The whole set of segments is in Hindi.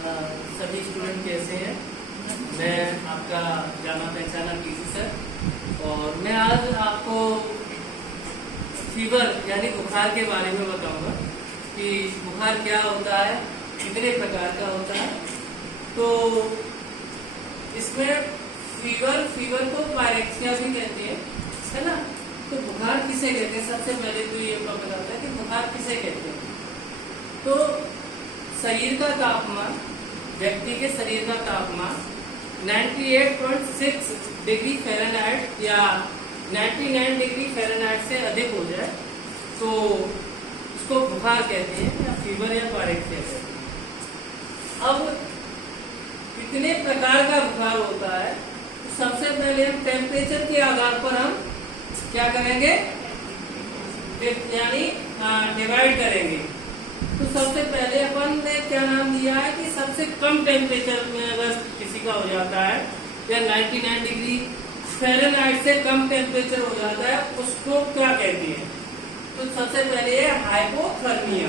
सभी स्टूडेंट कैसे हैं। मैं आपका जाना पहचाना पीसी सर, और मैं आज आपको फीवर यानी बुखार के बारे में बताऊंगा कि बुखार क्या होता है, कितने प्रकार का होता है। तो इसमें फीवर को पायरेक्सिया भी कहते हैं, है ना। तो बुखार किसे कहते हैं, सबसे पहले तो ये पता होता है कि बुखार किसे कहते हैं। तो शरीर का तापमान, व्यक्ति के शरीर का तापमान 98.6 डिग्री फ़ारेनहाइट या 99 डिग्री फ़ारेनहाइट से अधिक हो जाए तो उसको बुखार कहते हैं, या फीवर या पायरेक्सिया कहते हैं। अब कितने प्रकार का बुखार होता है, तो सबसे पहले हम टेम्परेचर के आधार पर हम क्या करेंगे, यानी डिवाइड करेंगे। तो सबसे पहले अपन ने क्या नाम दिया है कि सबसे कम टेम्परेचर में अगर किसी का हो जाता है या 99 डिग्री फ़ारेनहाइट से कम टेम्परेचर हो जाता है, उसको क्या कहते हैं। तो सबसे पहले है हाइपोथर्मिया।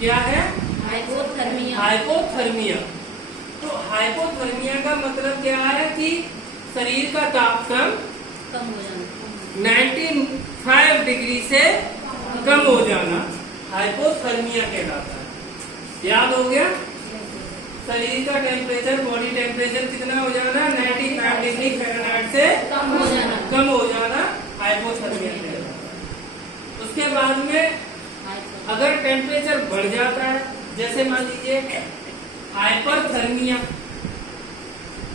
क्या है? हाइपोथर्मिया। हाइपोथर्मिया। तो हाइपोथर्मिया का मतलब क्या है कि शरीर का तापमान कम हो जाना, 95 डिग्री से कम हो जाना हाइपोथर्मिया कहलाता है। याद हो गया, शरीर का टेम्परेचर, बॉडी टेम्परेचर कितना हो जाना, 95 डिग्री फ़ारेनहाइट से कम हो जाना हाइपोथर्मिया कहलाता है। उसके बाद में अगर टेम्परेचर बढ़ जाता है, जैसे मान लीजिए हाइपरथर्मिया,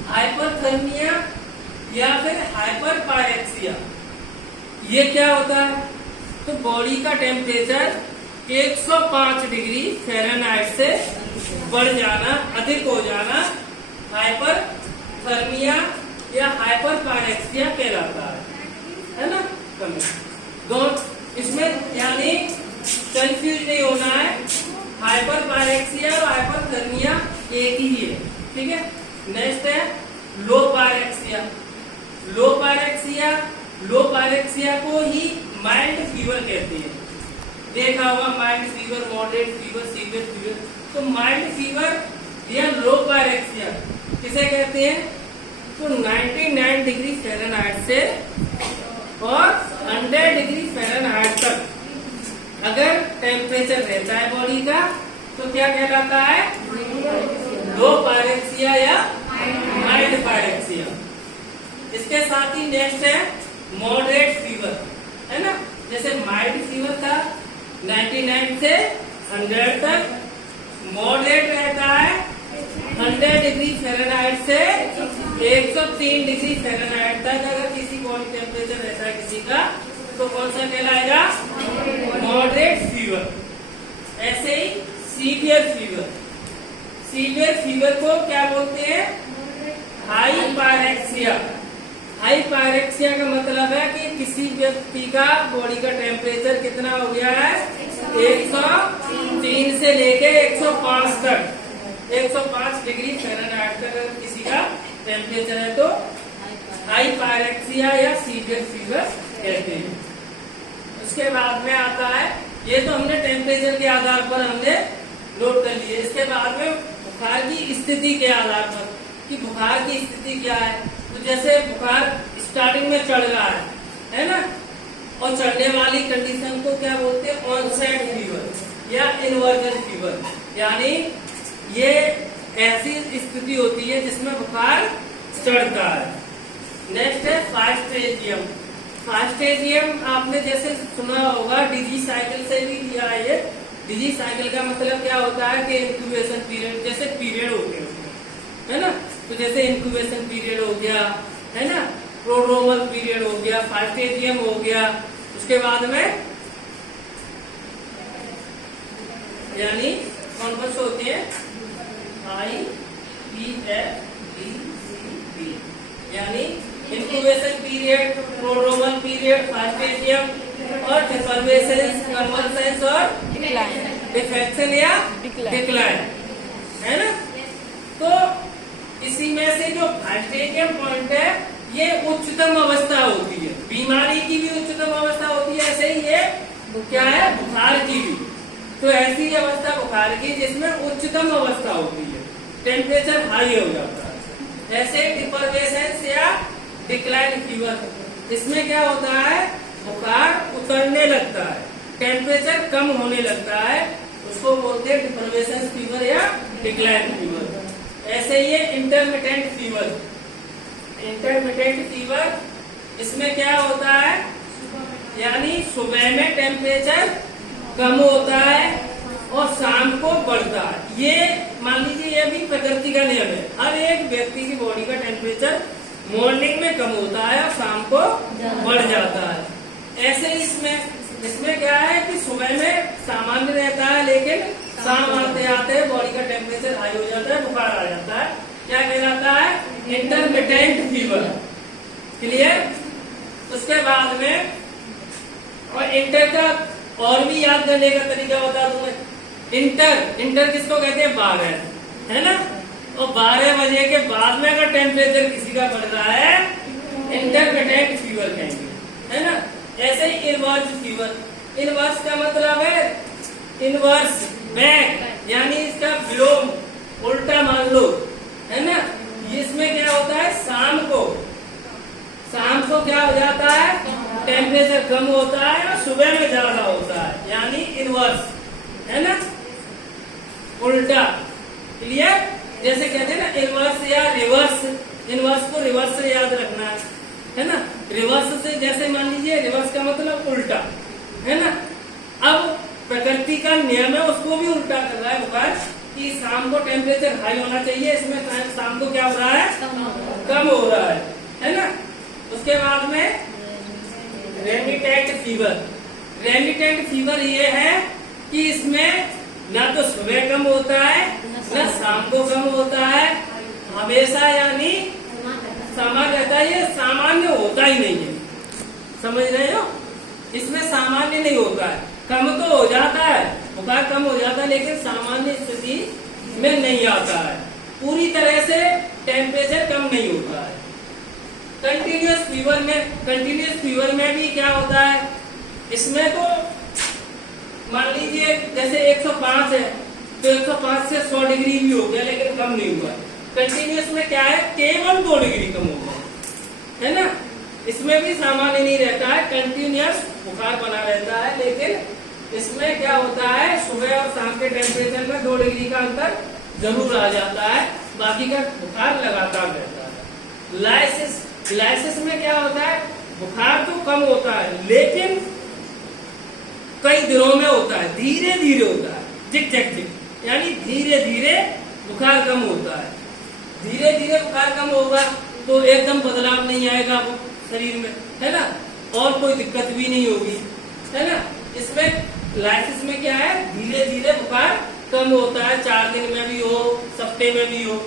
हाइपरथर्मिया या फिर हाइपर पायरेक्सिया, ये क्या होता है। तो बॉडी का टेम्परेचर 105 डिग्री फ़ारेनहाइट से बढ़ जाना, अधिक हो जाना हाइपरथर्मिया या हाइपर पायरेक्सिया कहलाता है ना। दोनों इसमें यानी कंफ्यूज नहीं होना है, हाइपर पायरेक्सिया और हाइपरथर्मिया एक ही है, ठीक है। नेक्स्ट है लो पायरेक्सिया। लो पायरेक्सिया, लो पायरेक्सिया को ही माइल्ड फीवर कहते हैं। देखा होगा mild fever, moderate fever, severe fever. तो माइल्ड फीवर या लो पायरेक्सिया किसे कहते हैं, तो 99 डिग्री फ़ारेनहाइट से और 100 डिग्री फ़ारेनहाइट तक अगर टेम्परेचर रहता है बॉडी का, तो क्या कहलाता है, लो पायरेक्सिया या माइल्ड पायरेक्सिया। इसके साथ ही नेक्स्ट है मॉडरेट फीवर, है ना। जैसे माइल्ड फीवर था 99 से 100 तक, मॉडरेट रहता है 100 डिग्री फ़ारेनहाइट से 103 डिग्री फ़ारेनहाइट तक। अगर किसी बॉडी टेम्परेचर रहता है किसी का, तो कौन सा कहलाएगा, मॉडरेट फीवर। ऐसे ही सीवियर फीवर, सीवियर फीवर को क्या बोलते हैं, हाई पायरेक्सिया। हाई पायरेक्सिया का मतलब है कि किसी व्यक्ति का बॉडी का टेम्परेचर कितना हो गया है, 103 से लेके 105 तक, 105 डिग्री फ़ारेनहाइट तक अगर किसी का टेम्परेचर है तो हाई पायरेक्सिया या सीवियर फीवर कहते हैं। उसके बाद में आता है, ये तो हमने टेम्परेचर के आधार पर हमने नोट कर लिए। इसके बाद में बुखार की स्थिति के आधार पर कि बुखार की स्थिति क्या है। तो जैसे बुखार स्टार्टिंग में चढ़ रहा है ना, और चढ़ने वाली कंडीशन को क्या बोलते हैं, ऑनसेट फीवर या इन्वर्जन फीवर। यानी ये ऐसी स्थिति होती है जिसमें बुखार चढ़ता है। नेक्स्ट है फास्टेजियम। फास्टेजियम आपने जैसे सुना होगा, डिजी साइकिल से भी लिया है ये। डिजी साइकिल का मतलब क्या होता है कि इंक्यूबेशन पीरियड, जैसे पीरियड होते हैं उसमें, है ना। तो जैसे इंक्यूबेशन पीरियड हो गया, है ना, प्रोड्रोमल पीरियड हो गया, फास्टेजियम हो गया। उसके बाद में यानी कौन कौन से होते हैं, IPFBCB, यानी इंक्यूबेशन पीरियड, प्रोड्रोमल पीरियड, फास्टेजियम और डिफर्मेशन, कन्वर्सेंस और डिफेक्शन या डिक्लाइन, है ना। तो इसी में से जो फास्टेजियम पॉइंट है, ये उच्चतम अवस्था होती है। बीमारी की भी उच्चतम अवस्था होती है, ऐसे ही ये क्या है, बुखार की भी। तो ऐसी अवस्था बुखार की जिसमें उच्चतम अवस्था होती है, टेम्परेचर हाई हो जाता है। ऐसे डिफरवेसेंस या डिक्लाइन फीवर, इसमें क्या होता है, बुखार उतरने लगता है, टेम्परेचर कम होने लगता है, उसको बोलते हैं डिफरवेसेंस फीवर या डिक्लाइन फीवर। ऐसे ये इंटरमिटेंट फीवर, इंटरमिटेंट फीवर, इसमें क्या होता है, यानी सुबह में टेम्परेचर कम होता है और शाम को बढ़ता है। ये मान लीजिए ये भी प्रकृति का नियम है, हर एक व्यक्ति की बॉडी का टेम्परेचर मॉर्निंग में कम होता है और शाम को बढ़ जाता है। ऐसे ही इसमें क्या है कि सुबह में सामान्य रहता है, लेकिन शाम आते आते बॉडी का टेम्परेचर हाई हो जाता है, बुखार आ जाता है। क्या कहलाता है, इंटरमिटेंट फीवर। क्लियर। उसके बाद में और इंटर का और भी याद करने का तरीका बता दूं मैं। इंटर किसको कहते हैं, 12, है ना। और 12 बजे के बाद में अगर टेम्परेचर किसी का बढ़ रहा है, इंटरमिटेंट फीवर कहेंगे, है ना। ऐसे ही इनवर्स फीवर, इनवर्स का मतलब है इनवर्स बैक, यानी इसका विलोम, उल्टा मान लो, है ना। इसमें क्या होता है, शाम को क्या हो जाता है, टेम्परेचर कम होता है और सुबह में ज्यादा होता है, यानी इनवर्स, है ना, उल्टा। क्लियर। जैसे कहते हैं ना इनवर्स या रिवर्स, इनवर्स को रिवर्स से याद रखना है ना। रिवर्स से जैसे मान लीजिए, रिवर्स का मतलब उल्टा, है ना। अब प्रकृति का नियम है, उसको भी उल्टा कर रहा है बुखार, कि शाम को टेम्परेचर हाई होना चाहिए, इसमें शाम को क्या हो रहा है, कम हो रहा है ना। उसके बाद में रेमिटेंट फीवर, रेमिटेंट फीवर ये है कि इसमें ना तो सुबह कम होता है ना शाम को कम होता है, हमेशा यानी सामान्य रहता है, ये सामान्य होता ही नहीं है, समझ रहे हो। इसमें सामान्य नहीं होता है, कम तो हो जाता है, बुखार कम हो जाता है, लेकिन सामान्य स्थिति में नहीं आता है, पूरी तरह से टेम्परेचर कम नहीं होता है। कंटिन्यूअस फीवर में भी क्या होता है, इसमें तो मान लीजिए जैसे 105 है तो 105 से 100 डिग्री भी हो गया, लेकिन कम नहीं हुआ। कंटिन्यूअस में क्या है, केवल 2 डिग्री कम हो गया, है ना। इसमें भी सामान्य नहीं रहता है, कंटिन्यूअस बुखार बना रहता है, लेकिन इसमें क्या होता है, सुबह और शाम के टेम्परेचर में 2 डिग्री का अंतर जरूर आ जाता है, बाकी का बुखार लगातार रहता है। लाइसिस में क्या होता है, बुखार तो कम होता है, लेकिन कई दिनों में होता है, धीरे धीरे होता है, झिक, यानी धीरे धीरे बुखार कम होता है। धीरे धीरे बुखार कम होगा तो एकदम बदलाव नहीं आएगा वो शरीर में, है ना, और कोई दिक्कत भी नहीं होगी, है ना। इसमें लाइसिस में क्या है, धीरे धीरे बुखार कम होता है, 4 दिन में भी हो, हफ्ते में भी हो।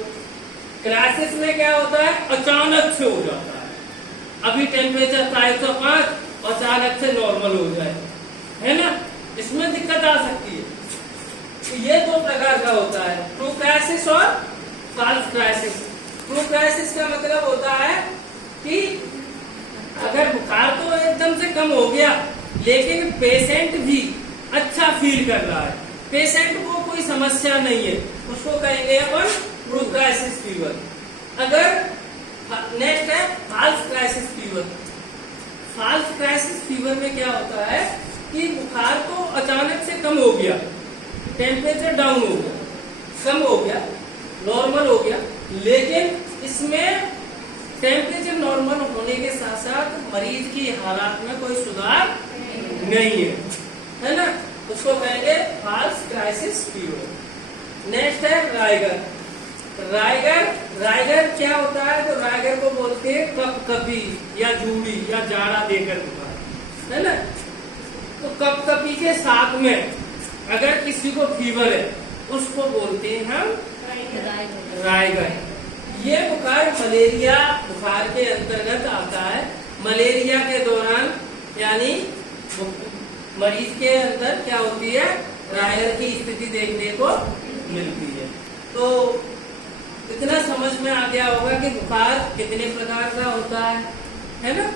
क्राइसिस में क्या होता है, अचानक से हो जाता है, अभी टेम्परेचर था 105 और अचानक से नॉर्मल हो जाए, है ना, इसमें दिक्कत आ सकती है। तो ये 2 प्रकार का होता है, ट्रू क्राइसिस और फॉल्स क्राइसिस। ट्रू क्राइसिस का मतलब होता है कि अगर बुखार तो एकदम से कम हो गया, लेकिन पेशेंट भी अच्छा फील कर रहा है, पेशेंट को कोई समस्या नहीं है, उसको कहेंगे अपन ट्रू क्राइसिस फीवर। अगर नेक्स्ट है फॉल्स क्राइसिस फीवर। फॉल्स क्राइसिस फीवर में क्या होता है कि बुखार तो अचानक से कम हो गया, टेम्परेचर डाउन हो गया, कम हो गया, नॉर्मल हो गया, लेकिन इसमें टेम्परेचर नॉर्मल होने के साथ साथ मरीज की हालात में कोई सुधार नहीं है ना, उसको कहेंगे फॉल्स क्राइसिस फीवर। नेक्स्ट है राइगर। राइगर क्या होता है, तो राइगर को बोलते हैं कपकपी या जूड़ी या जाड़ा देकर बुखार, है ना। तो कपकपी के साथ में अगर किसी को फीवर है, उसको बोलते हैं हम राइगर। ये बुखार मलेरिया बुखार के अंतर्गत आता है। मलेरिया के दौरान यानी मरीज के अंदर क्या होती है, राइगर की स्थिति देखने को मिलती है। तो इतना समझ में आ गया होगा कि बुखार कितने प्रकार का होता है ना।